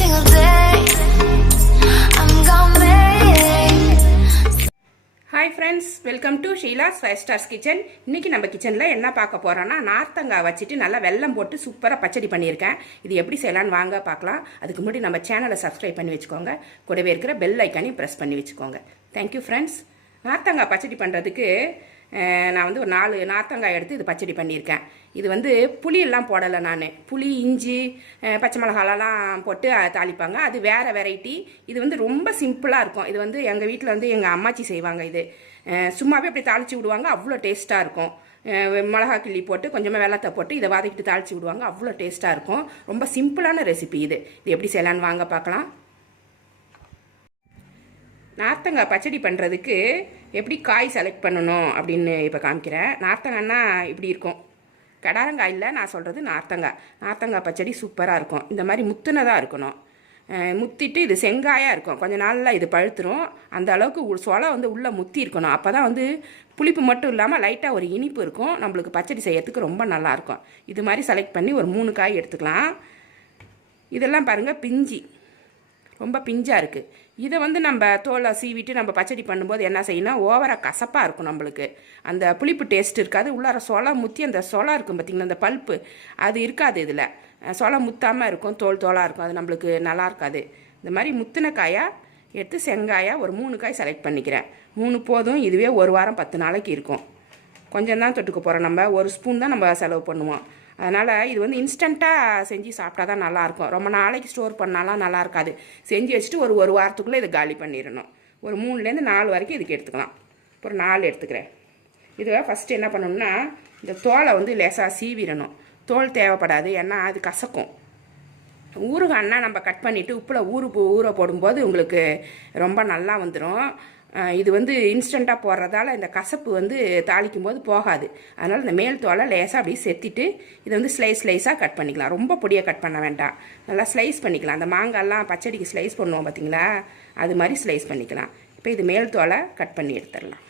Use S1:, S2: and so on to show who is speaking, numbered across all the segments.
S1: Hi friends welcome to Sheela's five stars kitchen இன்னைக்கு நம்ம கிச்சனில் என்ன பார்க்க போகிறோன்னா நார்த்தங்காய் வச்சுட்டு நல்லா வெல்லம் போட்டு சூப்பராக பச்சடி பண்ணியிருக்கேன். இது எப்படி செய்யலான்னு வாங்க பார்க்கலாம். அதுக்கு முன்னாடி நம்ம சேனலை சப்ஸ்கிரைப் பண்ணி வச்சுக்கோங்க. கூடவே இருக்கிற பெல் ஐக்கானையும் ப்ரெஸ் பண்ணி வச்சுக்கோங்க. தேங்க்யூ ஃப்ரெண்ட்ஸ் நார்த்தங்காய் பச்சடி பண்ணுறதுக்கு நான் வந்து ஒரு நாலு நார்த்தங்காய் எடுத்து இது பச்சடி பண்ணியிருக்கேன். இது வந்து புளியெல்லாம் போடலை நான். புளி இஞ்சி பச்சை மிளகாலாம் போட்டு தாளிப்பாங்க. அது வேறு வெரைட்டி இது வந்து ரொம்ப சிம்பிளாக இருக்கும். இது வந்து எங்கள் வீட்டில் வந்து எங்கள் அம்மாச்சி செய்வாங்க இது. சும்மாவே அப்படி தாளித்து விடுவாங்க. அவ்வளோ டேஸ்ட்டாக இருக்கும். மிளகா கிள்ளி போட்டு கொஞ்சமாக வெள்ளத்தை போட்டு இதை வதக்கிட்டு தாளித்து விடுவாங்க. அவ்வளோ டேஸ்ட்டாக இருக்கும். ரொம்ப சிம்பிளான ரெசிபி இது. இது எப்படி செய்யலான்னு வாங்க பார்க்கலாம். நார்த்தங்காய் பச்சடி பண்ணுறதுக்கு எப்படி காய் செலக்ட் பண்ணணும் அப்படின்னு இப்போ காமிக்கிறேன். நார்த்தங்காய்னா இப்படி இருக்கும். கடாரங்காய் இல்லை நான் சொல்கிறது நார்த்தங்காய். நார்த்தங்காய் பச்சடி சூப்பராக இருக்கும். இந்த மாதிரி முத்துனதாக இருக்கணும். முத்திட்டு இது செங்காயாக இருக்கும். கொஞ்ச நாளில் இது பழுத்துரும். அந்த அளவுக்கு உ- சொலை வந்து உள்ளே முத்தி இருக்கணும். அப்போ தான் வந்து புளிப்பு மட்டும் இல்லாமல் லைட்டாக ஒரு இனிப்பு இருக்கும். நம்மளுக்கு பச்சடி செய்யறதுக்கு ரொம்ப நல்லாயிருக்கும் இது மாதிரி செலக்ட் பண்ணி ஒரு மூணு காய் எடுத்துக்கலாம். இதெல்லாம் பாருங்கள் பிஞ்சி. ரொம்ப பிஞ்சாக இருக்குது இதை வந்து நம்ம தோலை சீவிட்டு நம்ம பச்சடி பண்ணும்போது என்ன செய்யணும் ஓவராக கசப்பாக இருக்கும் நம்மளுக்கு. அந்த புளிப்பு டேஸ்ட் இருக்காது. உள்ளார சொலை முத்தி அந்த சொலை இருக்கும் பார்த்திங்களா அந்த பல்ப்பு அது இருக்காது இதில். சொலை முத்தாமல் இருக்கும் தோல் தோலாக இருக்கும் அது நம்மளுக்கு நல்லா இருக்காது. இந்த மாதிரி முத்தின காயாக எடுத்து செங்காயாக ஒரு மூணு காய் செலக்ட் பண்ணிக்கிறேன். மூணு போதும் இதுவே ஒரு வாரம் பத்து நாளைக்கு இருக்கும். கொஞ்சம் தான் தொட்டுக்க போகிறோம் நம்ம. ஒரு ஸ்பூன் தான் நம்ம செலவு பண்ணுவோம். அதனால் இது வந்து இன்ஸ்டண்ட்டாக செஞ்சு சாப்பிட்டா தான் நல்லாயிருக்கும். ரொம்ப நாளைக்கு ஸ்டோர் பண்ணாலாம் நல்லா இருக்காது செஞ்சு வச்சுட்டு ஒரு ஒரு வாரத்துக்குள்ளே இதை காலி பண்ணிடணும். ஒரு மூணுலேருந்து நாலு வரைக்கும் இதுக்கு எடுத்துக்கலாம். ஒரு நாலு எடுத்துக்கிறேன். இதை ஃபஸ்ட்டு என்ன பண்ணணும்னா இந்த தோலை வந்து லேசாக சீவிடணும். தோல் தேவைப்படாது ஏன்னா அது கசக்கும். ஊறுகாய்னா நம்ம கட் பண்ணிவிட்டு உப்பில் ஊறு போ- ஊற போடும்போது உங்களுக்கு ரொம்ப நல்லா வந்துடும் இது வந்து இன்ஸ்டண்ட்டாக போடுறதால இந்த கசப்பு வந்து தாளிக்கும் போது போகாது. அதனால் இந்த மேல் தோலை லேசாக அப்படியே செத்திட்டு இதை வந்து ஸ்லைஸ் ஸ்லைஸாக கட் பண்ணிக்கலாம். ரொம்ப பொடியாக கட் பண்ண வேண்டாம். நல்லா ஸ்லைஸ் பண்ணிக்கலாம். அந்த மாங்காய்லாம் பச்சடிக்கு ஸ்லைஸ் பண்ணுவோம் பார்த்தீங்களா அது மாதிரி ஸ்லைஸ் பண்ணிக்கலாம். இப்போ இது மேல் தோலை கட் பண்ணி எடுத்துடலாம்.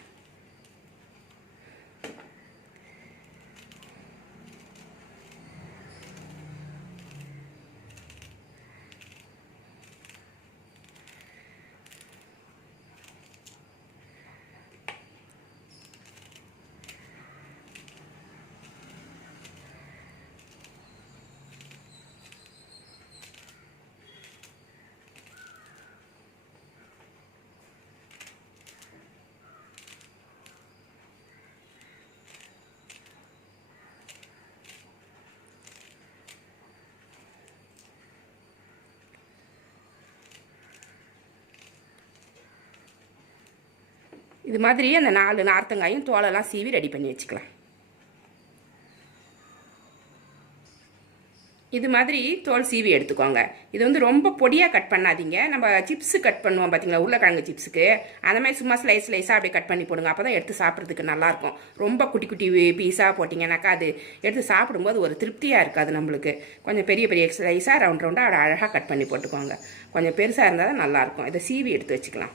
S1: இது மாதிரி அந்த நாலு நார்த்தங்காயும் தோலெல்லாம் சீவி ரெடி பண்ணி வச்சுக்கலாம். இது மாதிரி தோல் சீவி எடுத்துக்கோங்க. இது வந்து ரொம்ப பொடியாக கட் பண்ணாதீங்க. நம்ம சிப்ஸு கட் பண்ணுவோம் பார்த்தீங்களா உருளைக்கிழங்கு சிப்ஸுக்கு? அந்த மாதிரி சும்மா ஸ்லைஸ் ஸ்லைஸாக அப்படியே கட் பண்ணி போடுங்க. அப்போ தான் எடுத்து சாப்பிட்றதுக்கு நல்லாயிருக்கும். ரொம்ப குட்டி குட்டி பீஸாக போட்டிங்கனாக்கா அது எடுத்து சாப்பிடும்போது ஒரு திருப்தியாக இருக்காது நம்மளுக்கு. கொஞ்சம் பெரிய பெரிய ஸ்லைஸாக ரவுண்ட் ரவுண்டாக அழகாக கட் பண்ணி போட்டுக்கோங்க. கொஞ்சம் பெருசாக இருந்தால் தான் நல்லாயிருக்கும். இதை சீவி எடுத்து வச்சுக்கலாம்.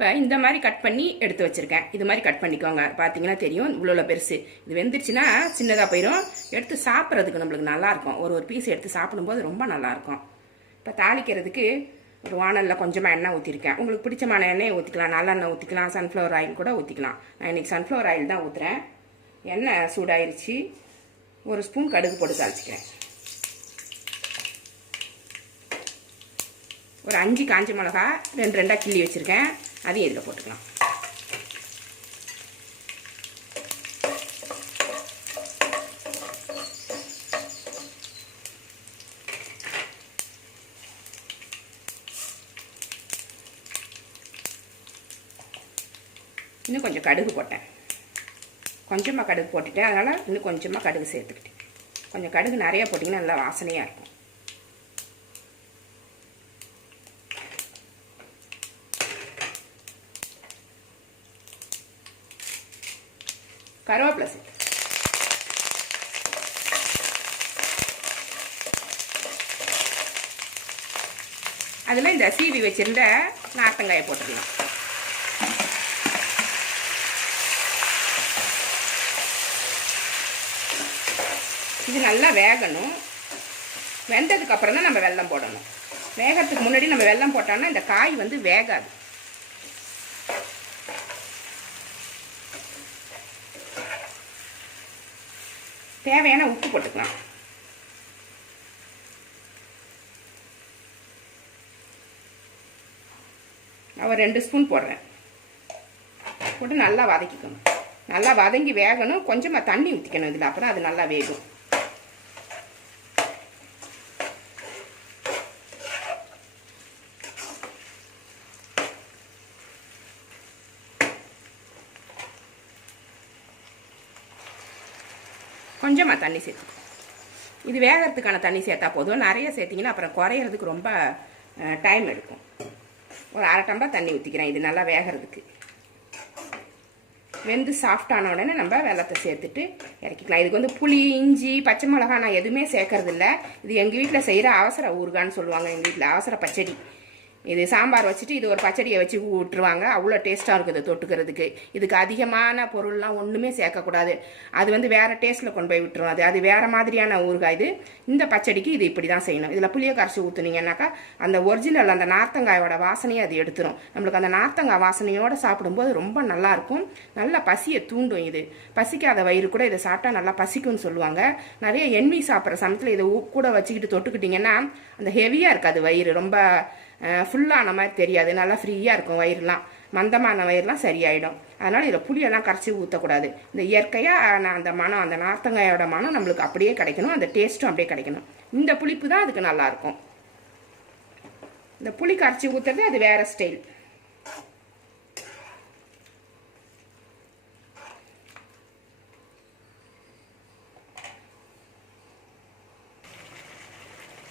S1: இப்போ இந்த மாதிரி கட் பண்ணி எடுத்து வச்சுருக்கேன். இது மாதிரி கட் பண்ணிக்கோங்க. பார்த்தீங்கன்னா தெரியும். இவ்வளோ பெருசு. இது வெந்துருச்சுன்னா சின்னதாக போயிடும் எடுத்து சாப்பிட்றதுக்கு நம்மளுக்கு நல்லாயிருக்கும் ஒரு ஒரு பீஸ் எடுத்து சாப்பிடும்போது ரொம்ப நல்லாயிருக்கும் இப்போ தாளிக்கிறதுக்கு ஒரு வானலில் கொஞ்சமாக எண்ணெய் ஊற்றிருக்கேன் உங்களுக்கு பிடிச்சமான எண்ணெயை ஊற்றிக்கலாம் நல்லெண்ணெய் ஊற்றிக்கலாம் சன்ஃப்ளவர் ஆயில் கூட ஊற்றிக்கலாம் நான் இன்றைக்கி சன்ஃப்ளவர் ஆயில் தான் ஊற்றுறேன் எண்ணெய் சூடாயிருச்சு. ஒரு ஸ்பூன் கடுகு போட்டு தாளிச்சிக்கிறேன். ஒரு அஞ்சு காஞ்ச மிளகா ரெண்டு ரெண்டாக கிள்ளி வச்சுருக்கேன். அதையும் இதில் போட்டுக்கலாம். இன்னும் கொஞ்சம் கடுகு போட்டேன். கொஞ்சமாக கடுகு போட்டுட்டேன். அதனால் இன்னும் கொஞ்சமாக கடுகு சேர்த்துக்கிட்டேன். கொஞ்சம் கடுகு நிறையா போட்டிங்கன்னா நல்லா வாசனையாக இருக்கும். கருவேப்பிலை சேர்த்து அதில் இந்த சீவி வச்சிருந்த நார்த்தங்காயை போட்டுக்கலாம் இது நல்லா வேகணும். வெந்ததுக்கு அப்புறம் தான் நம்ம வெல்லம் போடணும். வேகத்துக்கு முன்னாடி நம்ம வெல்லம் போட்டோம்னா இந்த காய் வந்து வேகாது. தேவையான உப்பு போட்டுக்கலாம். நான் ஒரு ரெண்டு ஸ்பூன் போடுறேன். போட்டு நல்லா வதக்கிக்கணும். நல்லா வதங்கி வேகணும். கொஞ்சமாக தண்ணி ஊற்றிக்கணும் இதில் அப்புறம் அது நல்லா வேகும். கொஞ்சமாக தண்ணி சேர்த்து. இது வேகிறதுக்கான தண்ணி சேர்த்தா போதும். நிறைய சேர்த்திங்கன்னா அப்புறம் குறையிறதுக்கு ரொம்ப டைம் எடுக்கும். ஒரு அரை டம்ளர் தண்ணி ஊற்றிக்கிறேன் இது நல்லா வேகிறதுக்கு. வெந்து சாஃப்டான உடனே நம்ம வெள்ளத்தை சேர்த்துட்டு இறக்கிக்கலாம். இதுக்கு வந்து புளி இஞ்சி பச்சை மிளகா நான் எதுவுமே சேர்க்கறதில்ல. இது எங்கள் வீட்டில் செய்கிற அவசர ஊறுகான்னு சொல்லுவாங்க. எங்கள் வீட்டில் அவசர பச்சடி. இது சாம்பார் வச்சுட்டு இது ஒரு பச்சடியை வச்சு விட்டுருவாங்க அவ்வளோ டேஸ்ட்டாக இருக்குது தொட்டுக்கிறதுக்கு. இதுக்கு அதிகமான பொருள்லாம் ஒன்றுமே சேர்க்கக்கூடாது. அது வந்து வேறு டேஸ்ட்டில் கொண்டு போய் விட்டுரும் அது அது வேறு மாதிரியான ஊறுகாய் இது. இந்த பச்சடிக்கு இது இப்படி தான் செய்யணும். இதில் புளிய கரைச்சி ஊற்றுனீங்கன்னாக்கா அந்த ஒரிஜினல் அந்த நார்த்தங்காயோட வாசனையை அது எடுத்துரும். நம்மளுக்கு அந்த நார்த்தங்காய் வாசனையோடு சாப்பிடும்போது ரொம்ப நல்லாயிருக்கும் நல்லா பசியை தூண்டும் இது. பசிக்காத வயிறு கூட இதை சாப்பிட்டா நல்லா பசிக்கும்னு சொல்லுவாங்க. நிறைய எண்ணி சாப்பிட்ற சமயத்தில் இதை கூட வச்சுக்கிட்டு தொட்டுக்கிட்டிங்கன்னா அந்த ஹெவியாக இருக்காது வயிறு. ரொம்ப ஃபுல்லான மாதிரி தெரியாது. நல்லா ஃப்ரீயாக இருக்கும் வயிறுலாம் மந்தமான வயிறுலாம் சரியாயிடும். அதனால் இதில் புளியெல்லாம் கரைச்சி ஊற்றக்கூடாது இந்த இயற்கையாக அந்த மனம் அந்த நார்த்தங்காயோட மனம் நம்மளுக்கு அப்படியே கிடைக்கணும். அந்த டேஸ்ட்டும் அப்படியே கிடைக்கணும். இந்த புளிப்பு தான் அதுக்கு நல்லாயிருக்கும் இந்த புளி கரைச்சி ஊற்றுறது அது வேறு ஸ்டைல்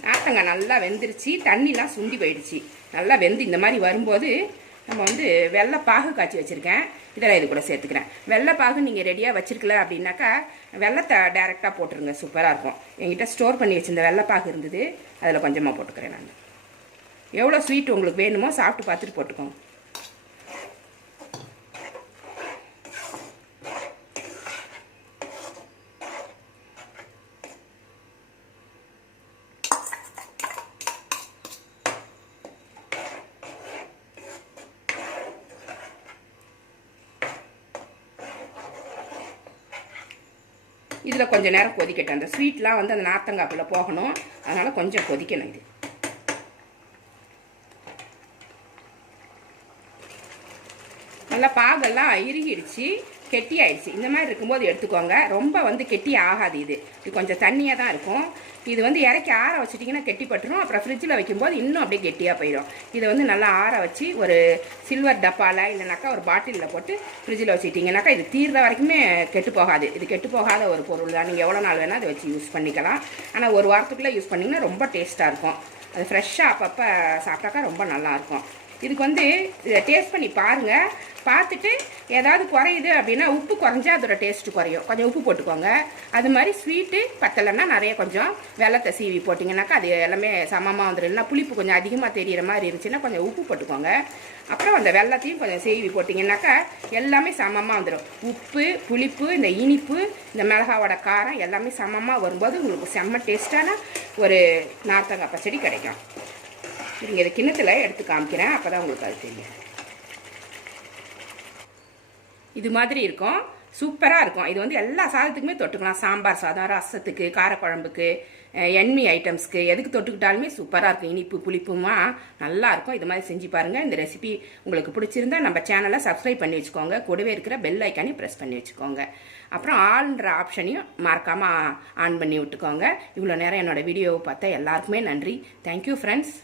S1: நார்த்தங்காய் நல்லா வெந்துருச்சு தண்ணிலாம் சுண்டி போயிடுச்சு. நல்லா வெந்து இந்த மாதிரி வரும்போது நம்ம வந்து வெள்ளைப்பாகு காய்ச்சி வச்சுருக்கேன். இதெல்லாம் இது கூட சேர்த்துக்கிறேன். வெள்ளைப்பாகு நீங்கள் ரெடியாக வச்சுருக்கல அப்படின்னாக்கா வெள்ளத்தை டைரெக்டாக போட்டுருங்க. சூப்பராக இருக்கும். என்கிட்ட ஸ்டோர் பண்ணி வச்சுருந்த வெள்ளைப்பாகு இருந்தது. அதில் கொஞ்சமாக போட்டுக்கிறேன் நான். எவ்வளோ ஸ்வீட் உங்களுக்கு வேணுமோ சாப்பிட்டு பார்த்துட்டு போட்டுக்கோங்க. இதில் கொஞ்சம் நேரம் கொதிக்கட்டும். அந்த ஸ்வீட்லாம் வந்து அந்த நார்த்தங்காப்பில் போகணும். அதனால் கொஞ்சம் கொதிக்கணும் இது. நல்லா பாகெல்லாம் இறுகிடுச்சு கெட்டி ஆயிடுச்சு இந்த மாதிரி இருக்கும்போது எடுத்துக்கோங்க. ரொம்ப வந்து கெட்டி ஆகாது இது. இது கொஞ்சம் தண்ணியாக தான் இருக்கும். இது வந்து இறக்கி ஆற வச்சிட்டிங்கன்னா கெட்டி பட்டுரும் அப்புறம் ஃப்ரிட்ஜில் வைக்கும்போது இன்னும் அப்படியே கெட்டியாக போயிடும். இதை வந்து நல்லா ஆற வச்சு ஒரு சில்வர் டப்பாவில் இல்லைனாக்கா ஒரு பாட்டிலில் போட்டு ஃப்ரிட்ஜில் வச்சுட்டிங்கனாக்கா இது தீர்ற வரைக்குமே கெட்டு போகாது. இது கெட்டு போகாத ஒரு பொருள் தான். நீங்கள் எவ்வளோ நாள் வேணால் அதை வச்சு யூஸ் பண்ணிக்கலாம். ஆனால் ஒரு வாரத்துக்குள்ளே யூஸ் பண்ணிங்கன்னா ரொம்ப டேஸ்ட்டாக இருக்கும். அது ஃப்ரெஷ்ஷாக அப்பப்போ சாப்பிட்டாக்கா ரொம்ப நல்லாயிருக்கும் இதுக்கு வந்து இதை டேஸ்ட் பண்ணி பாருங்கள் பார்த்துட்டு ஏதாவது குறையுது அப்படின்னா உப்பு குறைஞ்சா அதோட டேஸ்ட்டு குறையும். கொஞ்சம் உப்பு போட்டுக்கோங்க. அது மாதிரி ஸ்வீட்டு பத்தலைன்னா நிறைய கொஞ்சம் வெள்ளத்தை சீவி போட்டிங்கனாக்கா அது எல்லாமே சமமாக வந்துடும் புளிப்பு கொஞ்சம் அதிகமாக தெரியிற மாதிரி இருந்துச்சுன்னா கொஞ்சம் உப்பு போட்டுக்கோங்க. அப்புறம் அந்த வெள்ளத்தையும் கொஞ்சம் சீவி போட்டிங்கனாக்கா எல்லாமே சமமாக வந்துடும் உப்பு புளிப்பு இந்த இனிப்பு இந்த மிளகாவோட காரம் எல்லாமே சமமாக வரும்போது உங்களுக்கு செம்ம டேஸ்ட்டான ஒரு நார்த்தங்காய் பச்சடி கிடைக்கும். நீங்கள் இதை கிண்ணத்தில் எடுத்து காமிக்கிறேன். அப்போ தான் உங்களுக்கு அது தெரியும். இது மாதிரி இருக்கும். சூப்பராக இருக்கும். இது வந்து எல்லா சாதத்துக்குமே தொட்டுக்கலாம். சாம்பார் சாதம் ரசத்துக்கு காரக்குழம்புக்கு அஹ், எண்ணெய் ஐட்டம்ஸ்க்கு எதுக்கு தொட்டுக்கிட்டாலுமே சூப்பராக இருக்கும். இனிப்பு புளிப்புமா நல்லா இருக்கும். இது மாதிரி செஞ்சு பாருங்கள் இந்த ரெசிபி உங்களுக்கு பிடிச்சிருந்தா நம்ம சேனலை சப்ஸ்கிரைப் பண்ணி வச்சுக்கோங்க. கூடவே இருக்கிற பெல் ஐக்கானையும் ப்ரெஸ் பண்ணி வச்சுக்கோங்க. அப்புறம் ஆல்ன்ற ஆப்ஷனையும் மறக்காமல் ஆன் பண்ணி விட்டுக்கோங்க. இவ்வளோ நேரம் என்னோட வீடியோவை பார்த்தா எல்லாருக்குமே நன்றி. Thank you friends